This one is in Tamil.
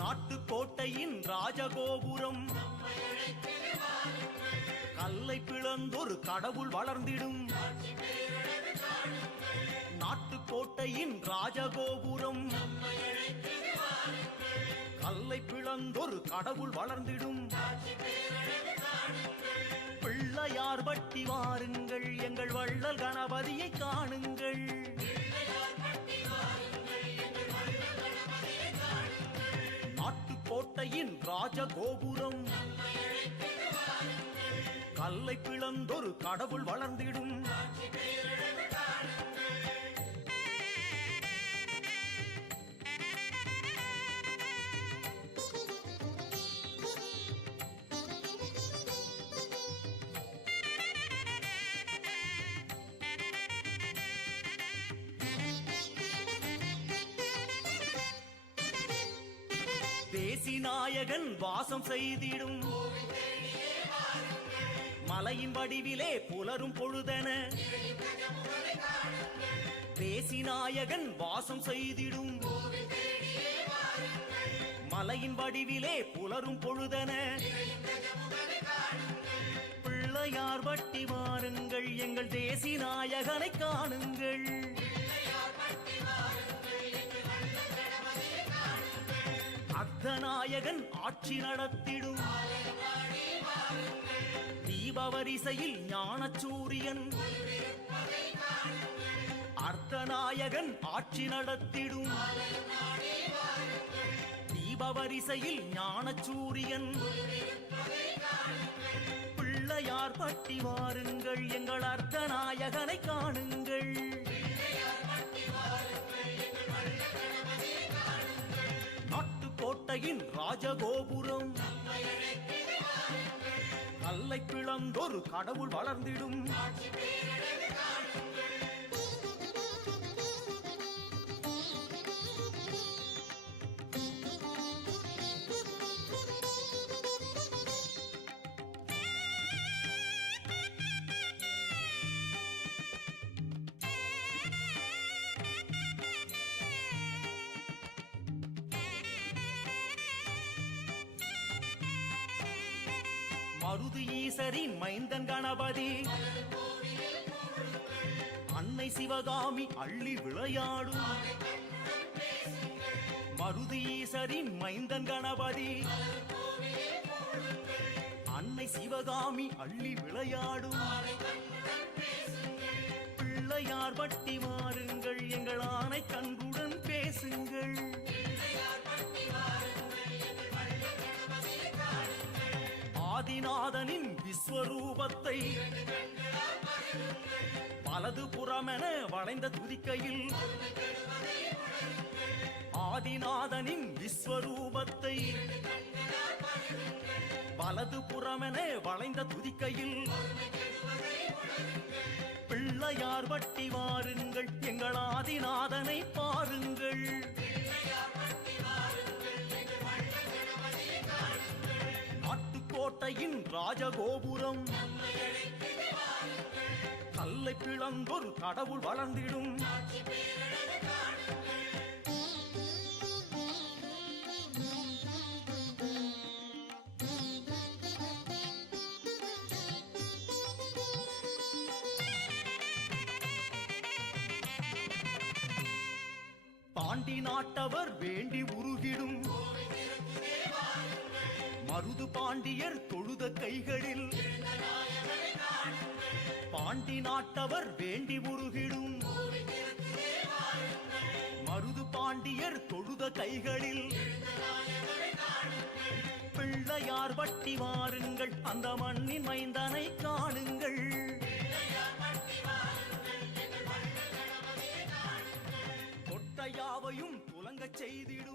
நாட்டுக்கோட்டையின் ராஜகோபுரம் கல்லை பிளந்தொரு கடவுள் வளர்ந்திடும். நாட்டுக்கோட்டையின் ராஜகோபுரம் கல்லை பிளந்தொரு கடவுள் வளர்ந்திடும். பிள்ளையார் பட்டி வாருங்கள், எங்கள் வள்ளல் கணபதியை காணுங்கள். நாட்டுக்கோட்டையின் ராஜகோபுரம் கல்லை பிளந்தொரு கடவுள் வளர்ந்திடும். தேசிநாயகன் வாசம் செய்திடும். மலையின் வடிவிலே புலரும் பொழுதென தேசிநாயகன் வாசம் செய்திடும். மலையின் வடிவிலே புலரும் பொழுதென பிள்ளையார் பட்டி வாருங்கள், எங்கள் தேசிநாயகனை காணுங்கள். அர்த்தநாயகன் ஆட்சி நடத்திடும். தீபவரிசையில் ஞானசூரியன் அர்த்தநாயகன் ஆட்சி நடத்திடும். தீபவரிசையில் ஞானசூரியன் பிள்ளையார் பட்டி வாருங்கள், எங்கள் அர்த்தநாயகனை காணுங்கள். நாட்டுக்கோட்டையின் ராஜகோபுரம் கல்லை பிளந்தொரு கடவுள் வளர்ந்திடும். மருது ஈசரின் மைந்தன் கணபதி அன்னை சிவகாமி அள்ளி விளையாடும். மருது ஈசரின் மைந்தன் கணபதி அன்னை சிவகாமி அள்ளி விளையாடும். பிள்ளையார் பட்டி வாருங்கள், எங்கள் ஆணை கண்குடன் பேசுங்கள். ஆதிநாதனின் விஸ்வரூபத்தை வலது புறமென வளைந்த துதிக்கையில் ஆதிநாதனின் விஸ்வரூபத்தை வலது புறமென வளைந்த துதிக்கையில் பிள்ளையார் பட்டி வாருங்கள், எங்கள் ஆதிநாதனை பாருங்கள். நாட்டுக்கோட்டையின் ராஜகோபுரம் கல்லை பிளந்தொரு கடவுள் வளர்ந்திடும். பாண்டி நாட்டவர் வேண்டி உருகிடும். மருது பாண்டியர் தொழுத கைகளில் பாண்டி நாட்டவர் வேண்டி உருகிடும். மருது பாண்டியர் தொழுத கைகளில் பிள்ளையார் பட்டி வாருங்கள், அந்த மண்ணின் மைந்தனை காணுங்கள். தொட்டையாவையும் துலங்கச் செய்திடும்.